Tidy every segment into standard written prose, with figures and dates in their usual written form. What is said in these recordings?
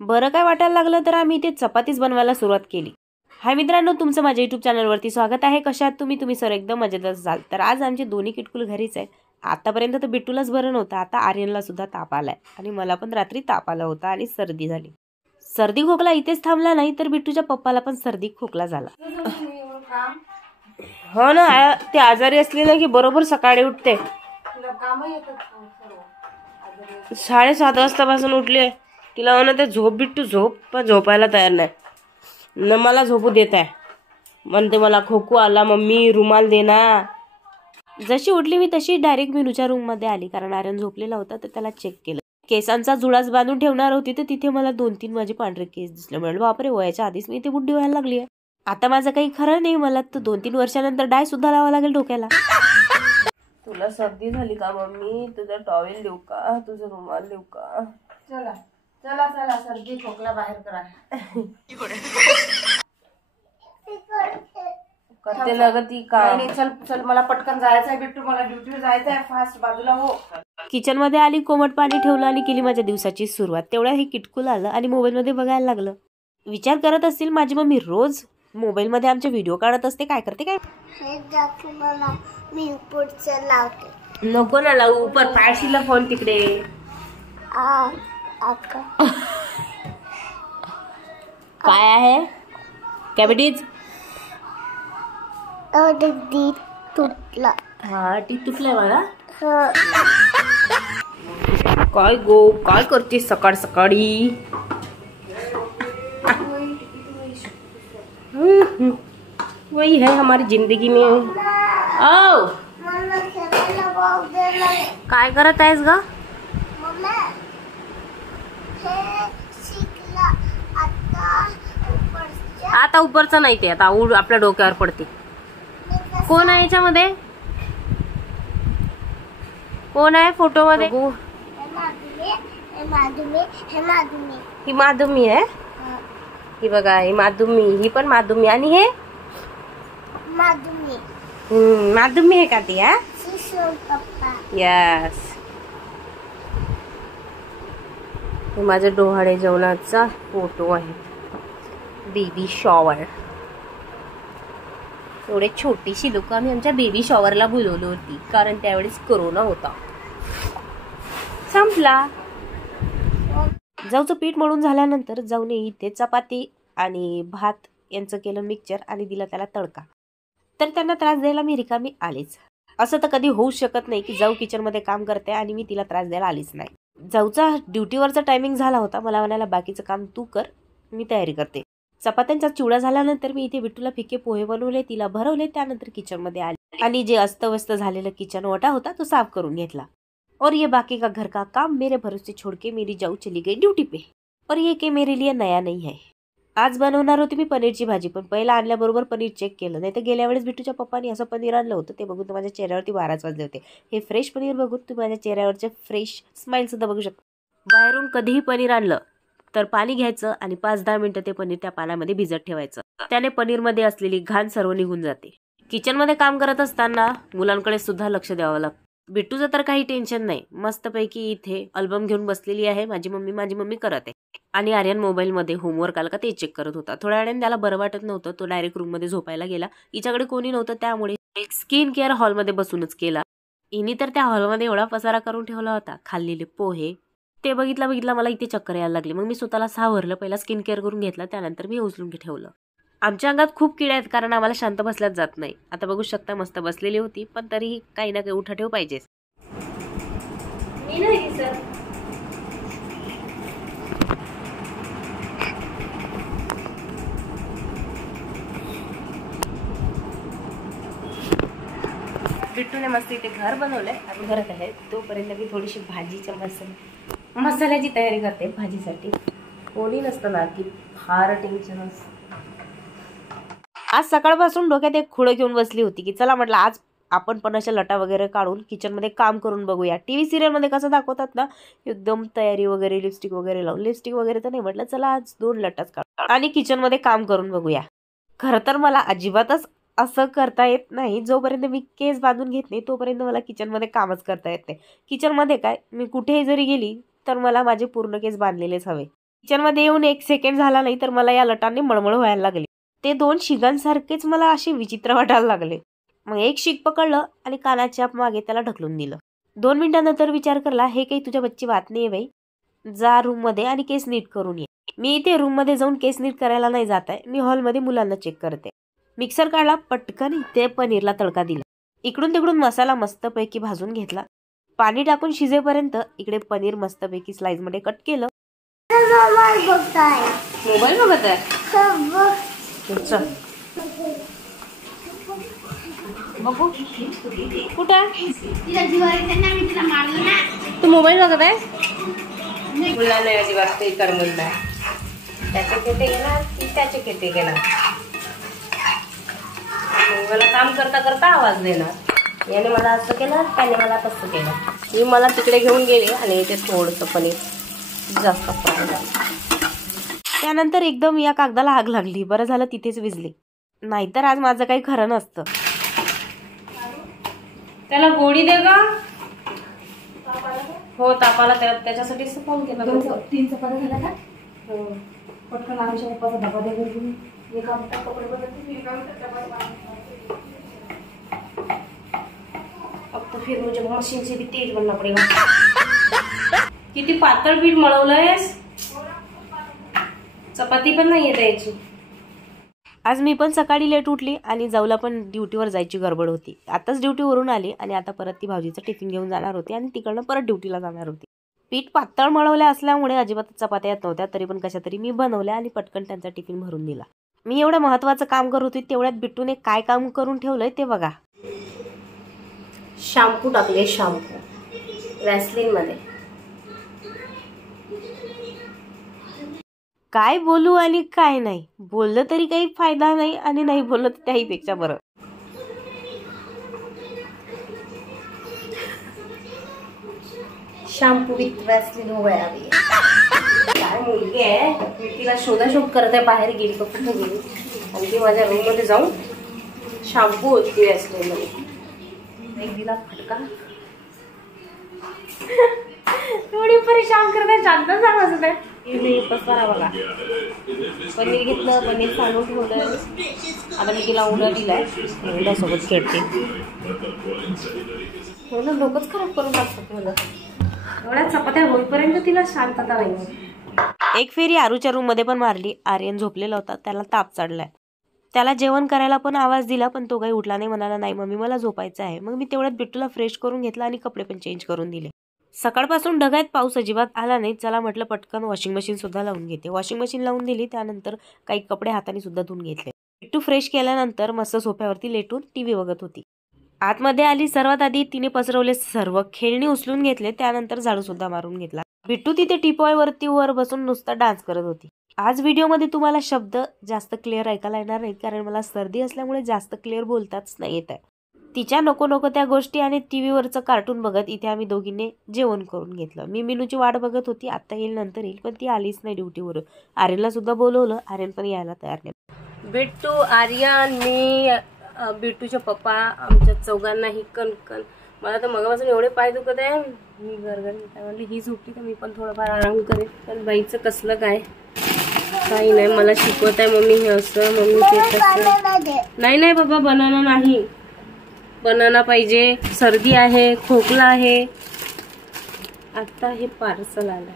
बरं काय वाटायला लागलं तर आम्ही इथे चपातीच बनवायला सुरुवात केली. हाय मित्रांनो, तुमचं माझ्या यूट्यूब चॅनलवरती स्वागत आहे. कशात तुम्ही सर एकदम मजेत असाल. तर आज आमचे दोन्ही किटकुल घरीच आहे. आतापर्यंत तर बिट्टूलाच बरं नव्हतं, आता आर्यनला सुद्धा ताप आलाय आणि मला पण रात्री ताप आला होता आणि सर्दी झाली. सर्दी खोकला इथेच थांबला नाही तर बिट्टूच्या पप्पाला पण सर्दी खोकला झाला. हो ना, ते आजारी असले ना की बरोबर सकाळी उठते. 7:30 वाजतापासून उठली. तिला म्हणत झोप बिट्टू झोप, पण झोपायला तयार नाही. न मला झोपू देत आहे, म्हणते मला खोकू आला मम्मी, रुमाल दे ना. जशी उठली मी तशी डायरेक्ट मीनूच्या रूम मध्ये आली, कारण आर्यन झोपलेला होता तर त्याला चेक केलं. केसांचा जुळाच बांधून ठेवणार होती तर तिथे मला 2-3 माझे पांढरे केस दिसले. म्हणलं बापरे, वयाच्या आधीच मी इथे बुड्डी व्हायला लागली आहे. आता माझं काही खरं नाही, मला तर 2-3 वर्षानंतर डाय सुद्धा लावावं लागेल डोक्याला. तुला सर्दी झाली का मम्मी? तुझा टॉवेल देऊ का? तुझा रुमाल देऊ का? चला चला चला, सर्दी खोकला बाहेर करा. करते ना ग ती काम. चल चल, मला पटकन जायचं आहे बिट्टू, मला ड्युटीवर जायचं आहे. फास्ट बाजूला हो. किचन मध्ये आली, कोमट पाणी ठेवलं आणि केली माझ्या दिवसाची सुरुवात. तेवढ्या हे किटकुल आलं आणि मोबाईल मध्ये बघायला लागलं. विचार करत असतील माझी मम्मी रोज मोबाईल मध्ये आमचे व्हिडिओ काढत असते, काय करते काय? हे दाखव मला, मी पुढचं लावते. नको ना लावू, पर पायशीला फोन तिकडे. काय आहे? कॅबिटीज तुटला. हा, टी तुटलाय मला. काय गो, काय करते सकाळ सकाळी? वही है हमारी जिंदगी में. ओ, काय करत आहेस ग? आता उपरचं नाही, ते आता आपल्या डोक्यावर पडते. कोण आहे याच्यामध्ये? कोण आहे फोटो मध्ये? ही माधुमी आहे. ही बघा, ही माधुमी, ही पण माधुमी. आणि हे माधुमी आहे का ती? यस. हे माझ्या डोहाळे जेवणाचा फोटो आहे. Baby shower. एवढे छोटीशी लोक आम्ही आमच्या बेबी शॉवरला बोलवली होती, कारण त्यावेळेस कोरोना होता. संपला. जाऊचं पीठ मळून झाल्यानंतर जाऊन इथे चपाती आणि भात यांचं केलं मिक्सचर आणि दिला त्याला तडका. तर त्यांना त्रास द्यायला मी रिकामी आलीच. असं तर कधी होऊ शकत नाही की जाऊ किचन मध्ये काम करते आणि मी तिला त्रास द्यायला आलीच नाही. जाऊचा ड्युटीवरचा टायमिंग झाला होता. मला म्हणाला बाकीचं काम तू कर, मी तयारी करते. चपात्यांचा चिवडा झाल्यानंतर मी इथे बिट्टूला फिके पोहे बनवले, तिला भरवले. त्यानंतर किचन मध्ये आले आणि जे अस्तव्यस्त झालेलं किचन ओटा होता तो साफ करून घेतला. और ये बाकी का घर का काम मेरे भरोसे छोड़ के मेरी जाऊ चली गई ड्यूटी पे. और ये के मेरे लिए नया नहीं है. आज बनवणार होती मी पनीरची भाजी, पण पहिला आणल्याबरोबर पनीर चेक केलं. नाही तर गेल्या वेळेस बिट्टूच्या पप्पानी असं पनीर आणलं होतं, ते बघून तर माझ्या चेहऱ्यावरती 12च वाजले होते. हे फ्रेश पनीर बघून तुम्ही माझ्या चेहऱ्यावरचे फ्रेश स्माइल सुद्धा बघू शकता. बाहेरून कधीही पनीर आणलं तर पाणी घ्यायचं आणि 5-10 मिनिटं ते पनीर त्या पाण्यामध्ये भिजत ठेवायचं. त्याने पनीर मध्ये असलेली घाण सर्व निघून जाते. किचन मध्ये काम करत असताना मुलांकडे सुद्धा लक्ष द्यावं लागतं. बिट्टूचं तर काही टेन्शन नाही, मस्तपैकी इथे अल्बम घेऊन बसलेली आहे. माझी मम्मी करत आहे आणि आर्यन मोबाईल मध्ये होमवर्क आला का ते चेक करत होता. थोड्या वेळाने त्याला बरं वाटत नव्हतं, तो डायरेक्ट रूम मध्ये झोपायला गेला. हिच्याकडे कोणी नव्हतं, त्यामुळे स्किन केअर हॉलमध्ये बसूनच केला. हिने तर त्या हॉलमध्ये एवढा पसारा करून ठेवला होता. खाल्लेले पोहे ते बघितला मला इथे चक्कर यायला लागली. मग मी स्वतःला सावरलं, पहिला स्किन केअर करून घेतला, त्यानंतर मी उचलून ठेवलं. आमच्या अंगात खूप किडे आहेत, कारण आम्हाला शांत बसल्याच जात नाही. आता बघू शकता मस्त बसलेली होती, पण तरीही काही ना काही उठाठेव पाहिजेच. बिट्टूने मस्त इथे घर बनवलंय आणि घरात आहे. तोपर्यंत मी थोडीशी भाजीच्या मसाल्याची तयारी करते. भाजीसाठी कोणी नसतं ना की फार टेन्शन असतं. आज सकाळपासून डोक्यात एक खुळ घेऊन बसली होती की चला म्हटलं आज आपण पण अशा लटा वगैरे काढून किचन मध्ये काम करून बघूया. टीव्ही सिरियल मध्ये कसं दाखवतात ना, एकदम तयारी वगैरे, लिपस्टिक वगैरे लावून. लिपस्टिक वगैरे तर नाही, म्हटलं चला आज 2 लटाच काढ आणि किचन मध्ये काम करून बघूया. खरं तर मला अजिबातच असं करता येत नाही. जोपर्यंत मी केस बांधून घेत नाही तोपर्यंत मला किचन मध्ये कामच करता येत नाही. किचन मध्ये काय, मी कुठेही जरी गेली तर मला माझे पूर्ण केस बांधलेलेच हवे. किचनमध्ये येऊन 1 सेकंड झाला नाही तर मला या लटांनी मळमळ व्हायला लागली. ते 2 शिगांसारखेच मला असे विचित्र वाटायला लागले. मग एक शिग पकडलं आणि कानाच्या मागे त्याला ढकलून दिलं. 2 मिनिटांनंतर विचार करला, हे काही तुझ्या बच्ची बात नाही बाई, जा रूम मध्ये आणि केस नीट करून ये. मी इथे रूम मध्ये जाऊन केस नीट करायला नाही जात आहे, मी हॉलमध्ये मुलांना चेक करते. मिक्सर काढला, पटकन इथे पनीरला तडका दिला. इकडून तिकडून मसाला मस्तपैकी भाजून घेतला. पाणी टाकून शिजेपर्यंत इकडे पनीर मस्तपैकी स्लाइस मध्ये कट केलं. मोबाईल बघताय. मोबाईल बघत आहे. चल बघू कुठं तू मोबाईल बघत आहे. मुलांना नाही अजिबात काही करमत नाही. त्याचे खेटे घेणार की त्याचे खेटे घेणार. मला काम करता करता आवाज देणार. याने मला असं केलं, त्याने मला तसं केलं. मी मला तिकडे घेऊन गेले आणि इथे थोडंसं पनीर जास्त फ्राय झालं. त्यानंतर एकदम या कागदाला आग लागली. बरं झालं तिथेच विझली, नाहीतर आज माझं काही खरं नसतं. त्याला गोळी दे ग. हो तापाला त्याच्यासाठीच फोन केला. 3 चपात्या झाल्या का? हो. पटकन आमच्या पप्पाचा डबा दे बरं. एक आमचा कपडे बदलते, एक आमचा डबा. अब तो फिर मुझे मशीन से भी तेज बनना पड़ेगा. किती पातळ पीठ मळवलंयस. चपाती पण नाहीये द्यायची. आज मी पण सकाळी लेट उठली आणि जाऊला पण ड्युटीवर जायची गडबड होती. आताच ड्युटीवरून आली आणि आता परत ती भाऊजीचं टिफिन घेऊन जाणार होती आणि तिकडनं परत ड्युटीला जाणार होती. पीठ पातळ मळवल्या असल्यामुळे अजिबात चपात्या येत नव्हत्या, तरी पण कशा तरी मी बनवल्या आणि पटकन त्यांचा टिफिन भरून दिला. मी एवढं महत्त्वाचं काम करत होती तेवढ्यात बिट्टूने काय काम करून ठेवलंय ते बघा. शॅम्पू टाकले. शॅम्पू वॅसलीन मध्ये. काय बोलू आणि काय नाही. बोललं तरी काही फायदा नाही आणि नाही बोललं तर त्याहीपेक्षा बरं. शॅम्पू विथ वॅसलीन हो गया अभी. काय मुलगी आहे, मी तिला शोधाशोध करत आहे. बाहेर गेली का कुठे गेली आणि ती माझ्या रूम मध्ये जाऊन शॅम्पू होती वॅसलीन मध्ये. एक दिला फटका. थोडी परेशान करते. शांत सांगत आहे. पसारा बघा. पनीर घेतलं, पनीर सांडून ठेवलं. आता मी तिला उडा दिलाय. उड्यासोबत खेळते. म्हणून डोकंच खराब करून टाकतात मला. एवढ्या चपात्या होईपर्यंत तिला शांतता नाही. एक फेरी आरूच्या रूम मध्ये पण मारली. आर्यन झोपलेला होता, त्याला ताप चढलाय. त्याला जेवण करायला पण आवाज दिला पण तो काही उठला नाही. म्हणाला नाही मम्मी मला झोपायचं आहे. मग मी तेवढ्यात बिट्टूला फ्रेश करून घेतला आणि कपडे पण चेंज करून दिले. सकाळपासून ढगात पाऊस अजिबात आला नाही. चला म्हटलं पटकन वॉशिंग मशीन सुद्धा लावून घेते. वॉशिंग मशीन लावून दिली. त्यानंतर काही कपडे हाताने सुद्धा धुवून घेतले. बिट्टू फ्रेश केल्यानंतर मस्त सोफ्यावरती लेटून टीव्ही बघत होती. आतमध्ये आली. सर्वात आधी तिने पसरवले सर्व खेळणी उचलून घेतले. त्यानंतर झाडू सुद्धा मारून घेतला. बिट्टू तिथे टीपॉय वरती वर बसून नुसता डान्स करत होती. आज व्हिडिओमध्ये तुम्हाला शब्द जास्त क्लिअर ऐकायला येणार नाहीत कारण मला सर्दी असल्यामुळे जास्त क्लिअर बोलताच नाही येत आहे. तिच्या नको नको त्या गोष्टी आणि टीव्हीवरचं कार्टून बघत इथे आम्ही दोघींनी जेवण करून घेतलं. मी मिनूची वाट बघत होती. आता येईल नंतर येईल पण ती आलीच नाही ड्युटीवरून. आर्यनला सुद्धा बोलवलं. आर्यन पण यायला तयार नाही. बिट्टू, आर्यन, मी, बिट्टूचे पप्पा, आमच्या चौघांनाही कणकण. मला तर मगापासून एवढे पाय दुखत आहे. मी गरगरली म्हणली ही झोपली तर मी पण थोडंफार आराम करेन. पण बाईचं कसलं काय काही नाही. मला शिकवत आहे मम्मी हे असं, मम्मी ते तसं. नाही नाही बाबा बनाना नाही. बनाना पाहिजे. सर्दी आहे, खोकला आहे. आता हे पार्सल आलं.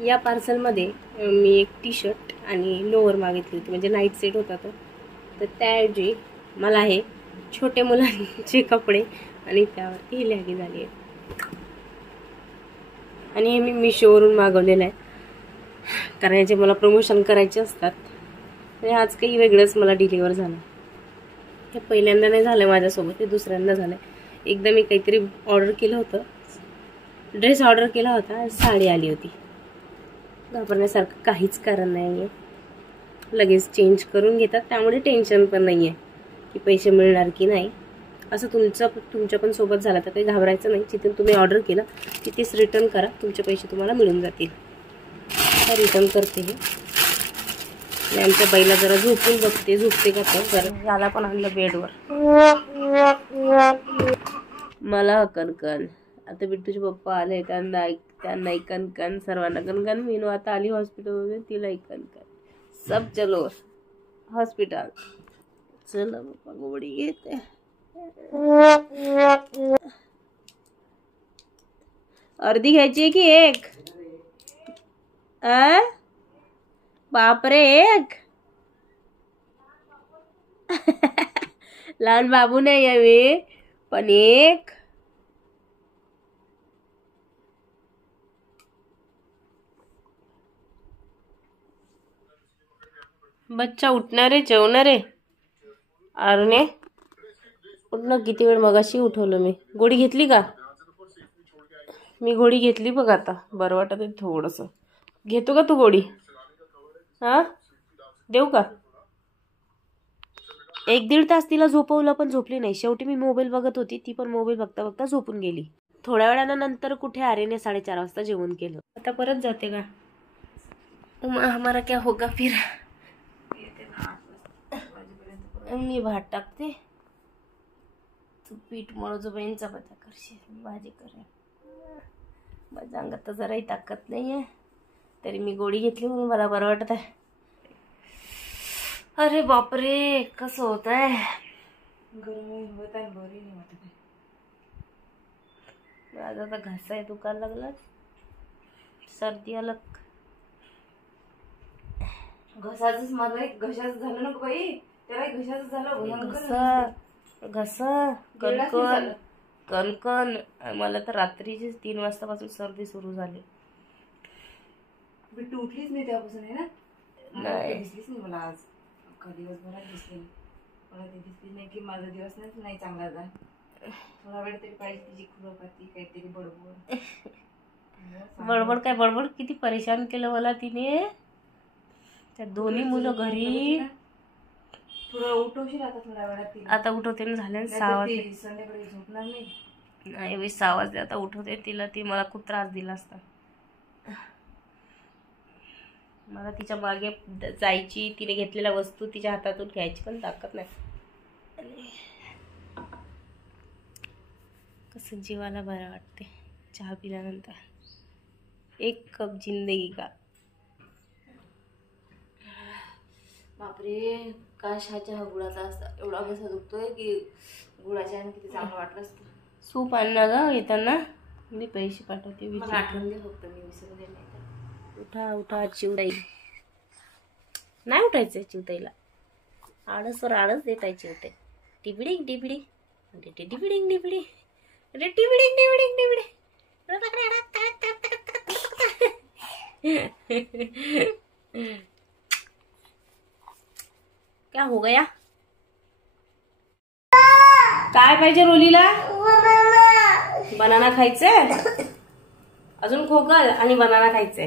या पार्सलमध्ये मी एक टी शर्ट आणि लोअर मागितली होती म्हणजे नाईट सेट होता तर त्याऐवजी मला हे छोटे मुलांचे कपडे आणि त्यावरती ही लॅगी झाली आहे. आणि हे मी मिशोवरून मागवलेलं आहे कारण याचे मला प्रमोशन करायचे असतात. आणि आज काही वेगळंच मला डिलिव्हर झालं. हे पहिल्यांदा नाही झालं माझ्यासोबत, हे दुसऱ्यांदा झालं. एकदा मी काहीतरी ऑर्डर केलं होतं, ड्रेस ऑर्डर केला होता, साडी आली होती. घाबरण्यासारखं काहीच कारण नाही आहे. लगेच चेंज करून घेतात त्यामुळे टेन्शन पण नाही आहे की पैसे मिळणार की नाही. असं तुमच्या पण सोबत झालं तर काही घाबरायचं नाही. जिथून तुम्ही ऑर्डर केलं तिथेच रिटर्न करा, तुमचे पैसे तुम्हाला मिळून जातील. रिटर्न करते हे. आणि आमच्या बाईला जरा झोपून बघते, झोपते का तर. जरा याला पण आणलं बेडवर. मला कणकण. आता बिट्टूचे पप्पा आले त्यांना त्यांनाही कणकण, सर्वांना कणकण. मीनू आता आली हॉस्पिटलमध्ये, तिलाही कणकण. सब चलो हॉस्पिटल. चला बाबा गोळी घेते. अर्धी घ्यायची की एक? बापरे, एक? लहान बाबू नाही आहे मी, पण एक. बच्चा उठणारे, जेवणारे. अरे उठणं किती वेळ, मगाशी उठवलं मी. गोळी घेतली का? मी गोळी घेतली बघ. आता बरं वाटत आहे थोडंसं. घेतो का तू गोळी? हा, देऊ का? 1-1.5 तास तिला झोपवलं पण झोपली नाही. शेवटी मी मोबाईल बघत होती, ती पण मोबाईल बघता बघता झोपून गेली. थोड्या वेळानंतर कुठे आर्यने 4:30 वाजता जेवण केलं. आता परत जाते का? हमारा क्या होगा फिर. मी भात टाकते, तू पीठ मळून बहीण चपात्या करशील, भाजी करेन. माझ्या अंगात तर जराही ताकद नाही आहे, तरी मी गोळी घेतली म्हणून मला बरं वाटत आहे. अरे बापरे, कसं होत आहे. गरमी होत आहे, बरी नाही वाटत आहे. माझा तर घसा दुखायला लागला, सर्दी आलं. घसाच मला घशाच झालं नको बाई, त्याला घशाच झालं. घसा कणकण कणकण. मला तर रात्रीची 3 वाजतापासून सर्दी सुरू झाली. बिट्टू उठलीच नाही तेव्हापासून आहे ना. नाही दिसलीच नाही मला आज. अख्खा दिवसभरात दिसली मला. ते दिसली नाही की माझा दिवस नाही चांगला जा. थोडा वेळ तरी पाहिजे तिची खुरापाती, काहीतरी बडबड. बडबड काय बडबड, किती परेशान केलं मला तिने. त्या दोन्ही मुलं घरी. थोडं उठवशील आता थोड्या वेळात. आता उठवते ना, झाले 6 वाजले. संध्याकाळी झोपणार नाही. नाही 6 वाजले, आता उठवते तिला. ती मला खूप त्रास दिला असता. मला तिच्या मागे जायची, तिने घेतलेल्या वस्तू तिच्या हातातून घ्यायची पण ताकद नाही. कसं जीवाला बरं वाटते चहा पिल्यानंतर. 1 कप जिंदगी का. बापरे, काश हा चहा गुळाचा असता. एवढा घसा दुखतोय की गुळाच्या किती चांगलं वाटलं असतं. सूप आणला ग येताना, मी पैसे पाठवते. मला आठवण दे फक्त, मी विसरून दे नाही तर. उठा उठा चिवताई. नाही उठायचंय चिवताईला. आळसवर आळस देताय चिवताई. टिबिडिंग टिबिडिंग टिबिडिंग टिबिडिंग टिबिडिंग टिबिडिंग टिबिडिंग. क्या हो गया? काय पाहिजे रोलीला? बनाना खायचंय. अजून खोकल आणि बनाना खायचंय.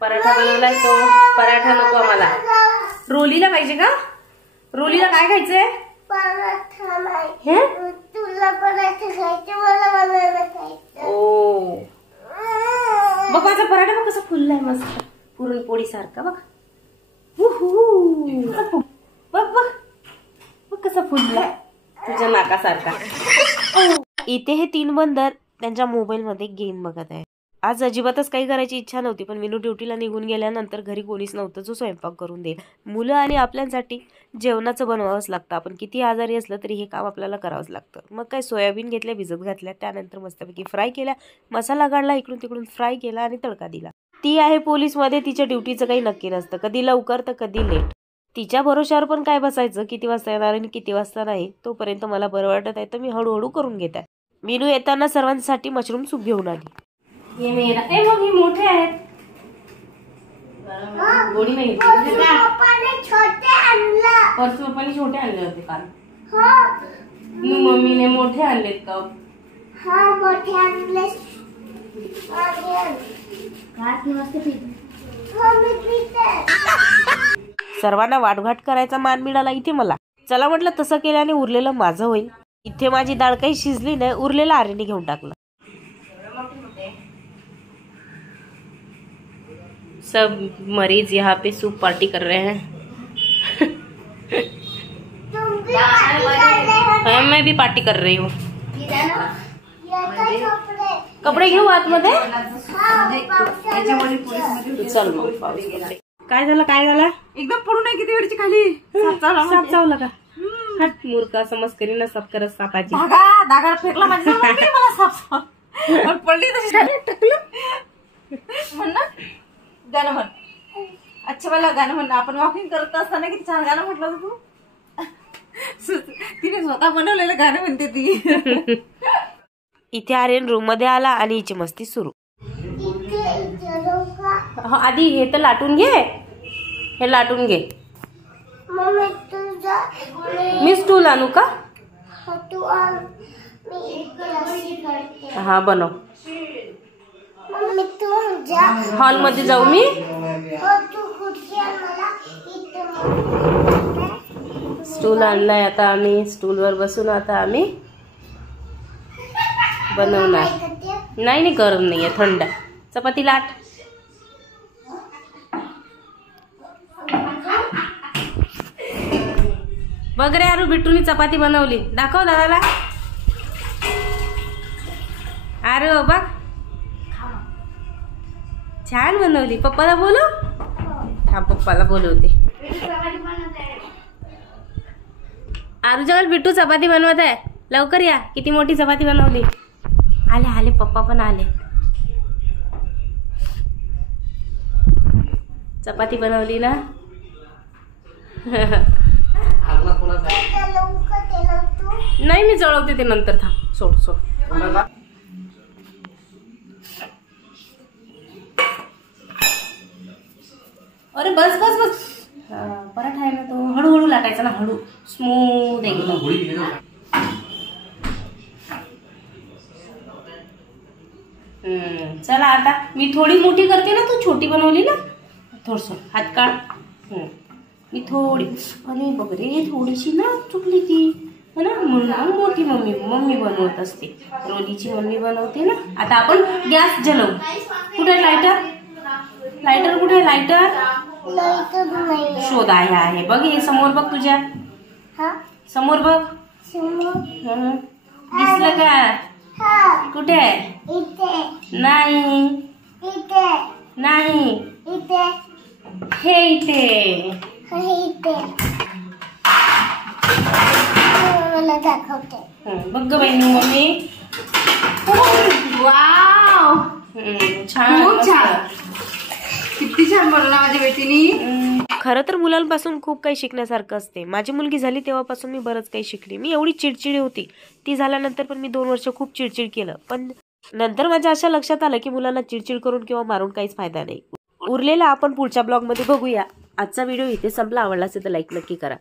पराठा बनवलाय तो. पराठा नको आम्हाला. रोलीला पाहिजे का? रोलीला काय खायचंय? पराठा नाही. हे तुला पराठा खायचं, मला बनाना खायचं. ओ बघ माझा पराठा बघ कसा फुललाय मस्त, पुरणपोळी सारखा. बघ बघ बघ बघ कसा फुललाय तुझ्या नाकासारखा. इथे हे 3 बंदर त्यांच्या मोबाईलमध्ये गेम बघत आहे. आज अजिबातच काही करायची इच्छा नव्हती, पण मीनू ड्युटीला निघून गेल्यानंतर घरी कोणीच नव्हतं जो स्वयंपाक करून देईल. मुलं आणि आपल्यासाठी जेवणाचं बनवावंच लागतं. आपण किती आजारी असलं तरी हे काम आपल्याला करावंच लागतं. मग काय, सोयाबीन घेतल्या, भिजत घातल्या, त्यानंतर मस्तपैकी फ्राय केल्या, मसाला काढला, इकडून तिकडून फ्राय केला आणि तडका दिला. ती आहे पोलीसमध्ये, तिच्या ड्युटीचं काही नक्की नसतं, कधी लवकर तर कधी लेट. तिच्या भरोशावर पण काय बसायचं, किती वाजता येणार आणि किती वाजता नाही. तोपर्यंत मला बरं वाटत आहे तर मी हळूहळू करून घेत आहे. मीनू येताना सर्वांसाठी मशरूम सूप घेऊन आली. हे मेरा मग हे मोठे आहेत. गोडी नाही घेतली. पप्पाने छोटे आणलं. परसू पप्पाने छोटे आणले होते काल. हो. मम्मीने मोठे आणलेत का? हा, मोठे आणले. सर्वांना वाटघाट करायचा मान मिळाला इथे मला. चला म्हटलं, तसं केल्याने उरलेलं माझं होईल. इथे माझी डाळ काही शिजली नाही, उरलेलं आर्यने घेऊन टाकलं. सब मरीज यहाँ पे सूप पार्टी कर रहे हैं. हाँ, मैं भी पार्टी कर रही हूँ. कपडे घेऊ आतमध्ये. म्हणजे याच्यामध्ये पोलीसमध्ये चल मग पाऊस पडतोय. काय झालं काय झालं एकदम पडू नये किती वेळची खाली साप चावला का हट मूर्ख असं मस्करी नसतात करत सापाची. दागा फेकला माझ्या मला साप आणि पडली तशी खाली टाकलं. म्हण ना गाणं म्हण. अच्छा मला गाणं म्हण. आपण वॉकिंग करत असताना किती छान गाणं म्हटलं होतं तू. तिने स्वतः बनवलेलं गाणं म्हणते ती. इथे आर्यन रूम मध्ये आला आणि हिची मस्ती सुरू. आधी हे तर लाटून घे. हे लाटून घे. मम्मी तुझा मी स्टूल आणू का? तू आण मी इथे लस्सी करते. हा बनव. मम्मी तू जा हॉल मध्ये जाऊ मी. तू खुर्ची आण मला इथे. स्टूल आणलाय आता आम्ही. स्टूलवर बसून आता आम्ही बनवणार. नाही नाही गरम नाहीये थंड. चपाती लाट. बघ रे अरू बिट्टूनी चपाती बनवली. दाखव दादाला. अरे बघ छान बनवली. पप्पाला बोलू. हा पप्पाला बोलवते. आरू जवळ बिट्टू चपाती बनवत आहे. लवकर या. किती मोठी चपाती बनवली. आले आले पप्पा पण आले. चपाती बनवली ना. नाही मी जळवते ते नंतर. थांब सोड सोड. अरे बस बस बस. पराठा आहे ना तो. हळूहळू लाटायचा ना. हळू स्मूथ एकदम. चला आता मी थोडी मोठी करते ना. तू छोटी बनवली ना. थोडस हात काढ. मी थोडी. आणि बघ रे थोडीशी ना चुकली ती है ना. म्हणून मोठी मम्मी बनवत असते. रोलीची मम्मी बनवते ना. आता आपण गॅस जलवू. कुठे लायटर. लायटर कुठे. लायटर शोध. आहे बघ. हे समोर बघ तुझ्या. समोर बघ. दिसलं का. कुठे. नाही नाही हे इथे. मला दाखवते. बघ ग बहिणी मम्मी. वाव छान खूप छान. किती छान बनवलं माझ्या बेटीनी. खरं तर मुलांपासून खूप काही शिकण्यासारखं असते. माझी मुलगी झाली तेव्हापासून मी बरंच काही शिकली. मी एवढी चिडचिडी होती. ती झाल्यानंतर पण मी 2 वर्ष खूप चिडचिड केलं. पण नंतर माझ्या अशा लक्षात आलं की मुलांना चिडचिड करून किंवा मारून काहीच फायदा नाही. उरलेला आपण पुढच्या ब्लॉगमध्ये बघूया. आजचा व्हिडिओ इथे संपला. आवडला असेल तर लाईक नक्की करा.